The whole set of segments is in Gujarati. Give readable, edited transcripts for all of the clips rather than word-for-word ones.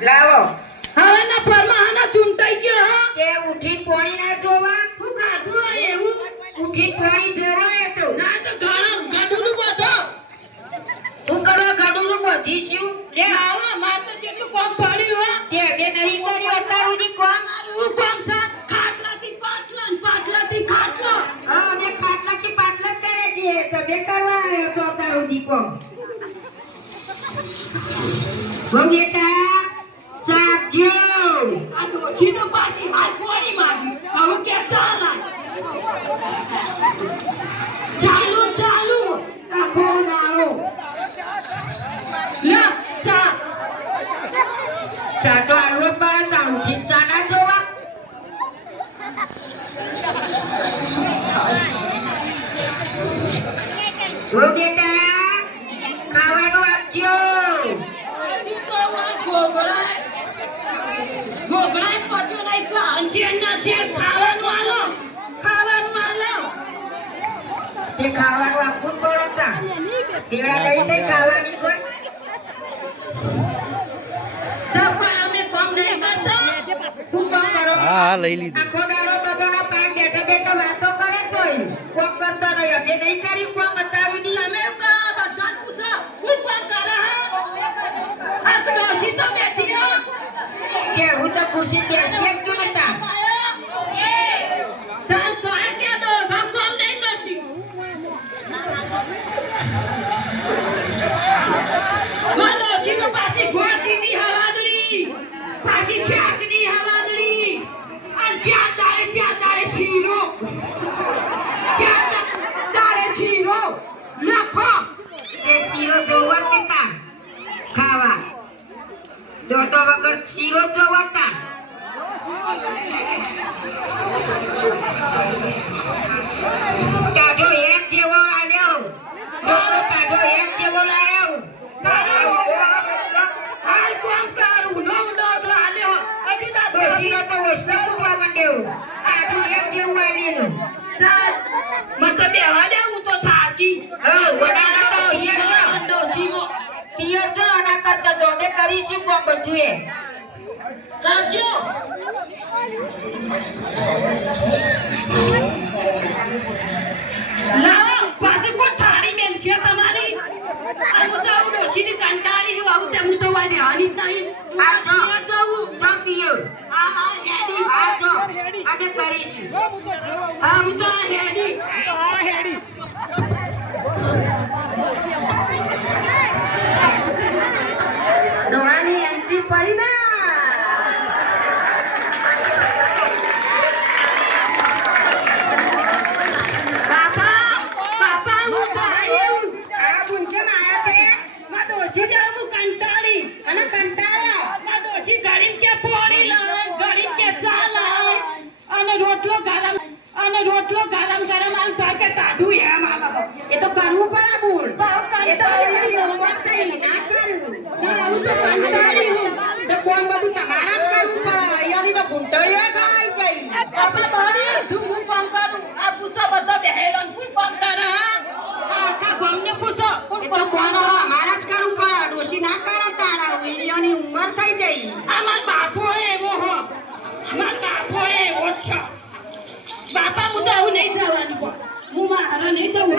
લાવો હવે ના પરમાના ચૂંટાઈ ગયો હા તે ઉઠી પોણી ના જોવા શું ખાધું એવું ઉઠી પોણી જોવા એ તો ના તો ઘણો ગડુરું બધો હું કરો ગડુનું બધીશું લે આવો માર તો જેટલું કામ પડ્યું હો તે બે નહીં કર્યું અત્યાર સુધી કોમ મારું કામ છે ખાટલાથી પાટલા ને પાટલાથી ખાટલો હા અમે પાટલાથી પાટલા જ કરે છીએ તમે કરવા આવ્યો છો અત્યાર સુધી કોમ હો બેટા સાચો આ ડોશીનો પાછી હાસવાડી મારી હવે કે ચાલુ ચાલુ આખો દાડો લે ચા ચા તો આવો પણ ચા ઉઠી ચા ના જોવા હો બેટા ખાવાનું આપજો ગોગળાય પડ્યો નહીં તો અંજેર ના છે ખાવાનું આલો તે ખાવાનું આપવું પડે તા તેડા લઈ લઈ ખાવાની કોઈ તો પણ અમે કામ નહીં કરતા શું કામ કરો હા લઈ લીધું આખો દાડો બધાના પાન બેઠા બેઠા વાતો કરે છો કોમ કરતા નહીં અમે નહીં કર્યું કોમ બતાવી દી અમે બધા પૂછો કોણ કોણ કરે આ ડોશી તો બેઠી હો કે હું તો ખુશી બેસી જ ગયો નતા તે શીરો જોવા નતા ખાવા જો તો વગર શીરો જોવાતા કાઢો એક જેવો આવ્યો ડોરો કાઢો એક જેવો લાવ્યો ડોશીનો તો ઓછલો કૂવા માંડ્યો કાઢો એક જેવું આવેલું મત બેવા દેવું તો થાકી હા વડાના તો પિયર જો આના કરતા તો અમે કરીશું કોમ બધું એ કરજો લાવો પાછી કોઈ થાળી મેલ છે તમારી આ તો આવું ડોશીની કંટાળી હું આવું તેમ તો વાજે હાલી નહીં આ જો જવું જો પિયર આ હેડી આ જો અમે કરીશું આ હું તો હેડી ડોહાની એન્ટ્રી પડી ને બાપા હું સાહેબ આ ગુંજન આયા છે માં ડોશી જાવ હું કંટાળી અને કંટાળ્યા માં ડોશી ગરીબ કે પોણી લાય ગરીબ કે ચા લાય અને રોટલો ગરમ ગરમ આલ તો કે ટાઢું એમ આલો એ તો કરવું પડે બોલ એ તો એની કંટાળી ઉંમર થઈ ના કર્યું હું તો કંટાળી હું તો કોણ બધું તમારા જ કરવું પડે અહીંયાની તો ઘૂંટણીઓ ખાઈ ગઈ આપણે બહાર હું કામ કરું આ પૂછો બધો બેહેલો કોણ કામ કરે હા આખા ગામને પૂછો કોણ એ તો કામ કોણ કરે તમારા જ કરવું પડે ડોશી ના કરે તારા અહીંયાની ઉંમર થઈ ગઈ અમાર બાપો એવો હો અમાર બાપો એવો છે બાપા હું તો આવું નહીં જવાની પણ હું મારો નહીં જવું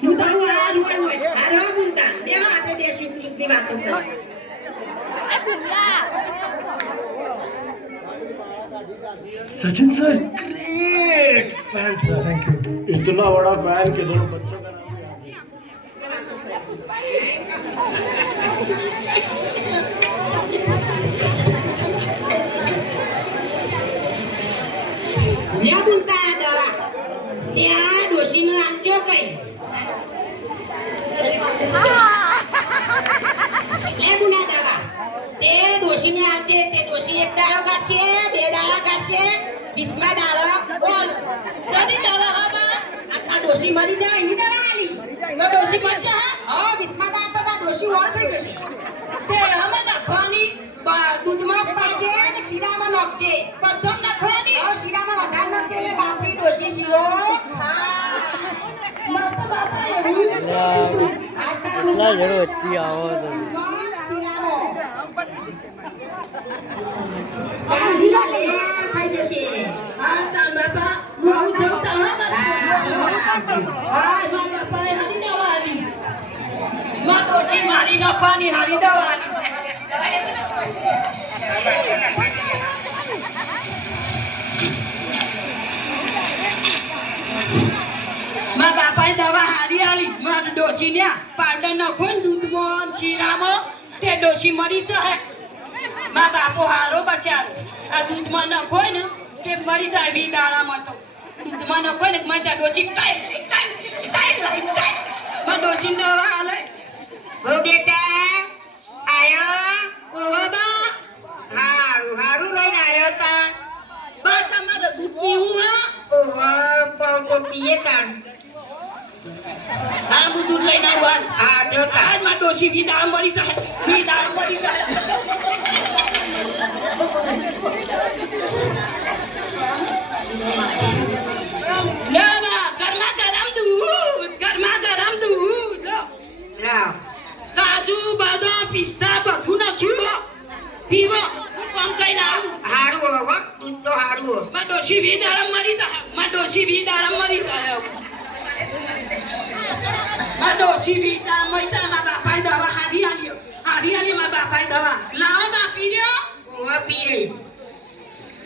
હું તો આવું આ જ હોય હારો ગુંતા દેવા હાથે બેસી ની વાતો કરે Sachin sir great fan sir thank you इतना बड़ा फैन के दोनों बच्चों का नाम લ્યા ગુંતા દવા ત્યાં ડોશીનો આલજો કઈ લે ગુના દવા તે ડોશીને આલજે તે ડોશી એક દાડો કાઢશે બે દાડા કાઢશે 20મા દાડો બોલ કદી દવા હવે આ ડોશી મરી જાય એની દવા આલી તો ડોશી મરશે હા 20મા દાડો તો ડોશી વળ થઈ જશે તે અમે નાખવાની દૂધમાં પાજે અને શીરામાં નાખજે બધો નાખવાની હવે શીરામાં વધારે નાખજે એટલે બાપરી ડોશી શીરો મત બાપા એવું કેટલા જણો વચ્ચે આવો તમે શીરામાં ખાઈ જશે હા તાર બાપા હું જમતા હા મારા બાપાએ હારી દવા આવી માં ડોશી મારી નફાની હારી દવા આવી મારા બાપાએ દવા હારી આલી મારા ડોશીને પાવડર નાખો ને દૂધમાં શીરામાં તે ડોશી મરી જાય મારા બાપો હારો બચારો આ દૂધમાં નાખો ને તે મરી જાય વી દાડામાં તો દૂધમાં નાખો ને મારા ડોશી મારા ડોશી દવા હાલે હો બેટા આયો ઓ બા હારું લઈને આયો તા બા તમારે દૂધ પીવું હા ઓહો તો પીએ તાણ હા હું દૂધ લઈને આવું હા જો તા આજ માં ડોશી વી દાડા મરી જાય વી દાડા મરી જાય ના ગરમા ગરમ દૂધ લાવ કાજુ બદામ પિસ્તા બધું નાખ્યું પીવો કોમ કઈ ના હારું હો દૂધ તો હારું હો માં ડોશી વી દાડા મરી જાય માં ડોશી વી દાડા મરી જાય માં ડોશી વી દાડા મરી જાય માં બાપાએ દવા હારી આલી માં બાપાએ દવા લાવો બા પી લ્યો ઓહો પીએ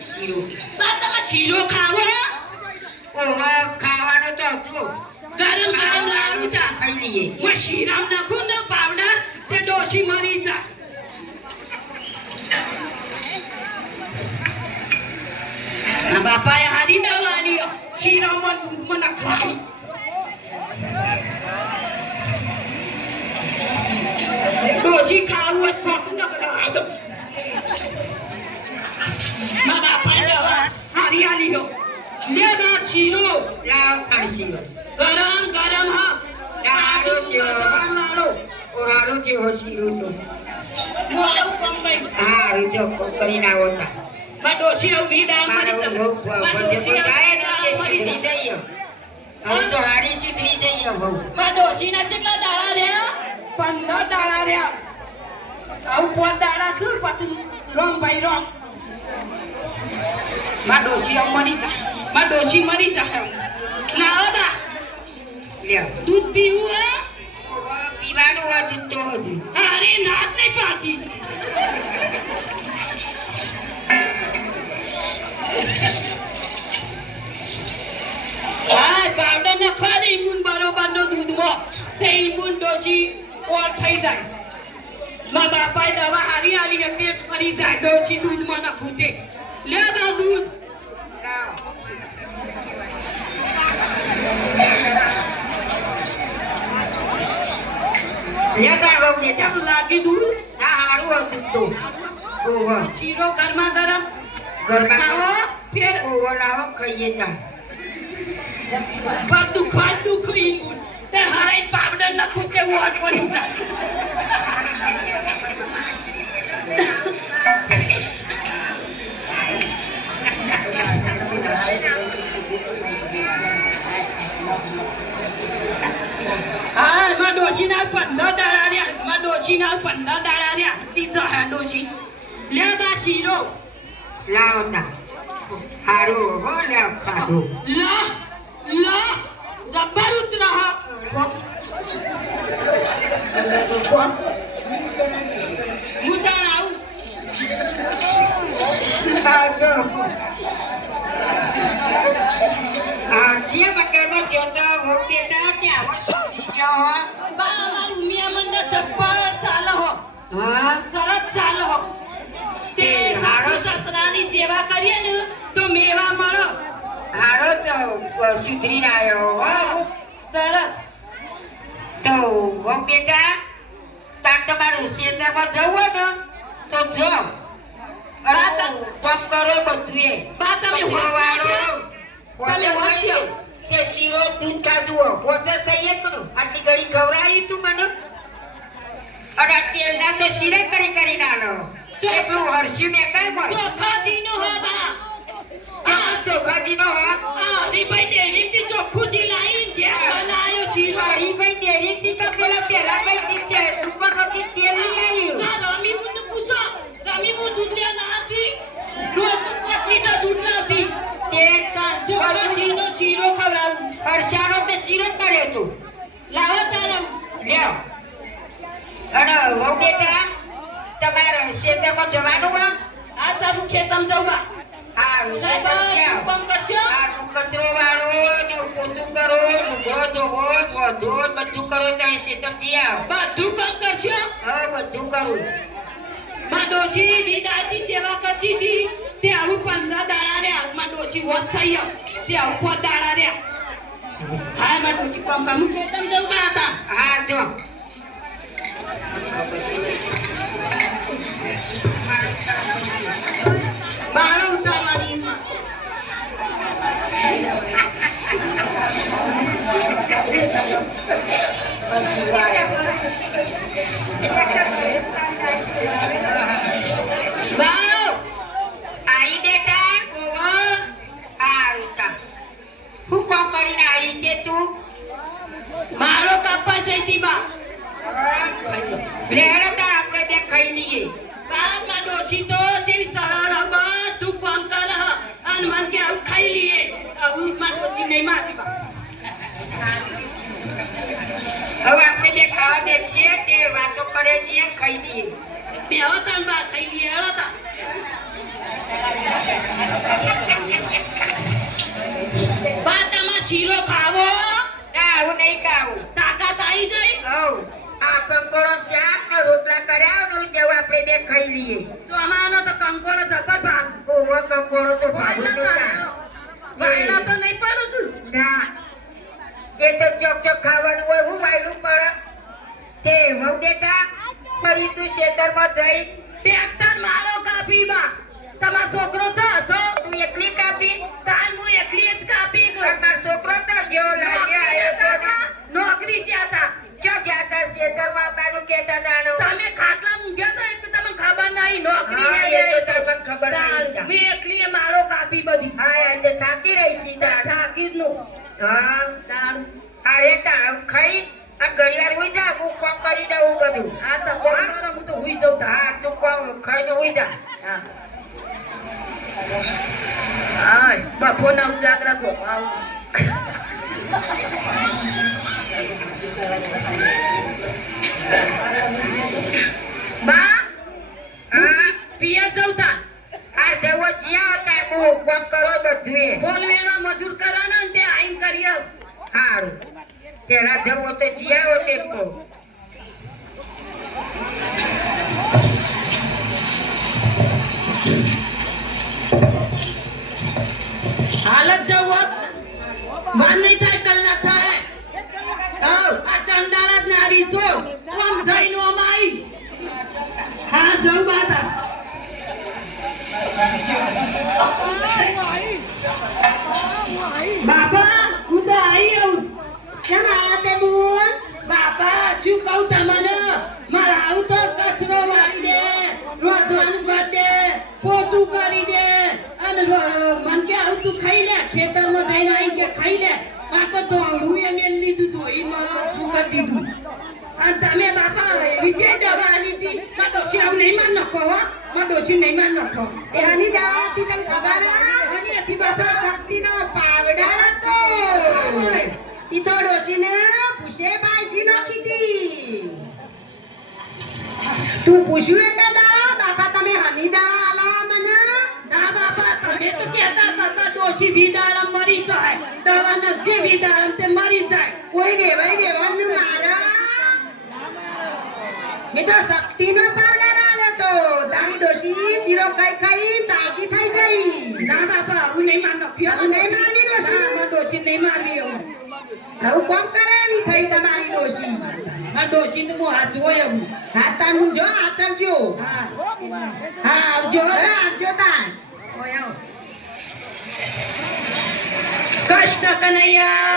શીરો બા તમે શીરો ખાવો ઓહો ખાવાનો તો હતું ગરમ ગરમ લાવું તા ખાઈ લઈએ હું શીરામ નાખું ને પાવડર તે ડોશી મરી જાય આ બાપાએ હારી દવા આલી શીરામાં દૂધમાં નાખવાની ડોશી ખાવું હોય ખોટું ન કરાય દો મા બાપાએ દવા હારી આલી લે બા શીરો લાવ ખાઈ શીરો ગરમ ગરમ હા હારું છે મારો ઓ હારું છે હો શીરો તો મોરું કમ ગઈ હારું જો કરીને આવો તા માં ડોશી આવું વી દાડા મરી મારો જાય બહુ માં વજે ડોશી જાય ને તે મરી સુધરી જાય જઈએ હવે તો હારી સુધરી જઈએ બહુ માં ડોશીના કેટલા દાડા રહ્યા 15 દાડા રહ્યા આવું 5 દાડા શું પછી રોમ ભાઈ રોમ માં ડોશી આવું મરી જાય માં ડોશી મરી જાય લાવો બા લ્યો દૂધ પીવું હે પીવાનું હોય દૂધ તો હજુ અરે નાત નહીં પાતી હા પાવડર નાખવા દે ઈમુન બરોબર નો દૂધમાં તે ઈમુન ડોશી ઓર થઈ જાય મા બાપાએ દવા હારી આલી એટલે ફરી જાય ડોશી દૂધમાં નાખું તે લે બા દૂધ લેતા બહુ દેતા કેવું લાગી દૂધ ના હારું હોય દૂધ તો ઓહો શીરો ગરમા ગરમ ઘરમાં ખાવો ફેર ઓહો લાવો ખાઈએ તા બધું ખાધું ઈમુન તે હરાઈ પાવડર નાખું તે ઓર પડી જાય હા માં ડોશી ના 15 દાડા રહ્યા માં ડોશી ના 15 દાડા રહ્યા તીજો હા ડોશી લે બા શીરો લાવો તા હારું હો લાવ ખાધો લા જબર ઉતરા હા મુદાણ આવું ખાધો જે મકાનો જોતો હો બેટા ત્યાં આવો સુધરી ગયો હો બા અમારું ઉમિયા મંડળ ચપ્પલ ચાલે હો હા સરસ ચાલે હો તે હારો સતરાની સેવા કરીએ ને તો મેવા મળો હારો તો સુધરી આવ્યો હો સરસ તો હો બેટા તાર તમારું શેતામાં જવું હોય ને તો જો કોમ કરો બધું એ બા તમે વાળો તમે વાળ્યો. તે શીરો દૂધ ખાધું હો પોતે સહી કરું આટલી ઘડી ખવડાવી તું મને અને તેલના તો શીરે કરી નાનો એટલું હરસ્યું ને કઈ મળે ચોખાજીનો હો બા ચોખાજીનો હા આ હરીભાઈ ડેરીથી ચોખ્ખુંજી લાવીને ઘેર બનાવ્યો શીરો હરીભાઈ ડેરીથી તો પેલા ભાઈ તેલ લઈ આવ્યું આ રમી મુન્ને પૂછો બેટા તમારે ખેતરમાં જવાનું હોય આ તારું ખેતમ જવું બા હા સાહેબ હુકમ કરશો કચરો વાળો ને પોતું કરો લુગડો ધોવો વધો બધું કરો ત્યાં ખેતર જી આવો બધું કામ કરશો હા બધું કરું માં ડોશી દીદાજી સેવા કરતી હતી તે આવું 15 દાડા રે માં ડોશી વોસ થઈ ગયો તે આવું 5 દાડા રે હા માં ડોશી કામ કામ ખેતમ જવું બા હતા હા જો બાળો ઉતારવાની બાવ આઈ બેટા ઓવા આવતા હું કોમ કરીને આવી તે તું માળો કાપવા જઈતી બા લેડો તાર આપણે બે ખાઈ લઈએ કામમાં ડોશી તો જેવી સરળ બધું કામ કરે અને મન કે આવું ખાઈ લઈએ આવું માં ડોશી નહીં મારી બા હવે આપણે બે ખાવા બેસીએ તે વાતો કરે છીએ ખાઈ લઈએ બેહો તાન બા ખાઈ લઈએ હેળો તા બા તમાર શીરો ખાવો ના આવું નહીં ખાવું તાકાત આવી જાય હવ આ કંકોડો શાક ને રોટલા કર્યા ને તેવું આપણે બે ખાઈ લઈએ તો અમારો તો કંકોડો જબર ભાગ ઓવો કંકોડો તો ભાગો તો વાયલા તો નહીં પડું તું ના એ તો ચોક ચોક ખાવાનું હોય હું વાયલું પડે તે વહુ બેટા ફરી તું ખેતરમાં જઈ ટ્રેક્ટર મારો કાપી બા તમારો છોકરો છે તો તું એકલી કાપી તાન હું એકલી જ કાપી ગયો તાર છોકરો તો જેવો લાગે આયો તો નોકરી જ્યાં તા ચો જાતા ખેતરમાં બાનું કેતા દાણો તમે ખાટલા મૂક્યા તા એટલે તમને ખબર નહીં નોકરી હા, મેં એ તો લઈ તમને ખબર નહીં. મેં એકલીએ મારો કાપી બધી હા આજે થાકી રહી સીધા ઠાકી જ નું હા દારૂ અરે તારું ખાઈ આ ઘડીવાર હુઈ જા હું કોમ કરી દઉં બધું આ તો બોલવાનો હું તો હુઈ જઉં તા હા તું કોમ ખાઈને હુઈ જા હા હા બપોરના ઉજાગરા તો આવું બા હા પિયર જઉં તા આ જવો જ્યાં હતા હું કોમ કરો બધું એ ફોન વેણો મજૂર કરવાના ને તે આઈન કરી આવ સારું તેરા જવો તો જ્યાં તે કહો હાલત જવું વાર નહીં થાય કલાક થાય આ ચંડાળા જ નારી છો કોમ જઈનો અમાઈ હા જવું બાતા બાપા હું તો આવી આવું કેમ આયા તે બોલ બાપા શું કહું તમને મારા આવું તો કચરો વાળી દે રોટવાનું કરી દે પોતું કરી દે અને મન કે આવું તું ખાઈ લે ખેતરમાં જઈને આવીને કે ખાઈ લે આ તો દોડું એ મેં લીધું ધોઈને ફૂંકી દીધું અને તમે બાપા વિજય દવા આલી હતી માં ડોશી આવું નહીં માન નાખો હો માં ડોશી નહીં માન નાખો એ હની જાતી તમને ખબર હની હતી બાપા શક્તિનો પાવડા હતો ઈ તો ડોશીને પૂછે બાજી નાખી હતી તું પૂછ્યું એટલે દા બાપા તમે હની દા આલો મને ના બાપા તમે તો કહેતા હતા ડોશી વિદાળમ મરી જાય દવા નથી વિદાળમ તે મરી જાય કોઈ દેવાનું મારા મેં તો શક્તિનો પાવડર આલ્યો તો તારી ડોશી શીરો ખાઈ તાજી થઈ ગઈ ના બાપા હું નહીં માનો હું નહીં માની ડોશી ના ડોશી નહીં માની હું કોમ કરેલી થઈ તમારી ડોશી આ ડોશી તો હું હાથ જોય હું હાથ તાર હું જો હાથ જો હા આવજો આવજો તાર કૃષ્ણ કનૈયા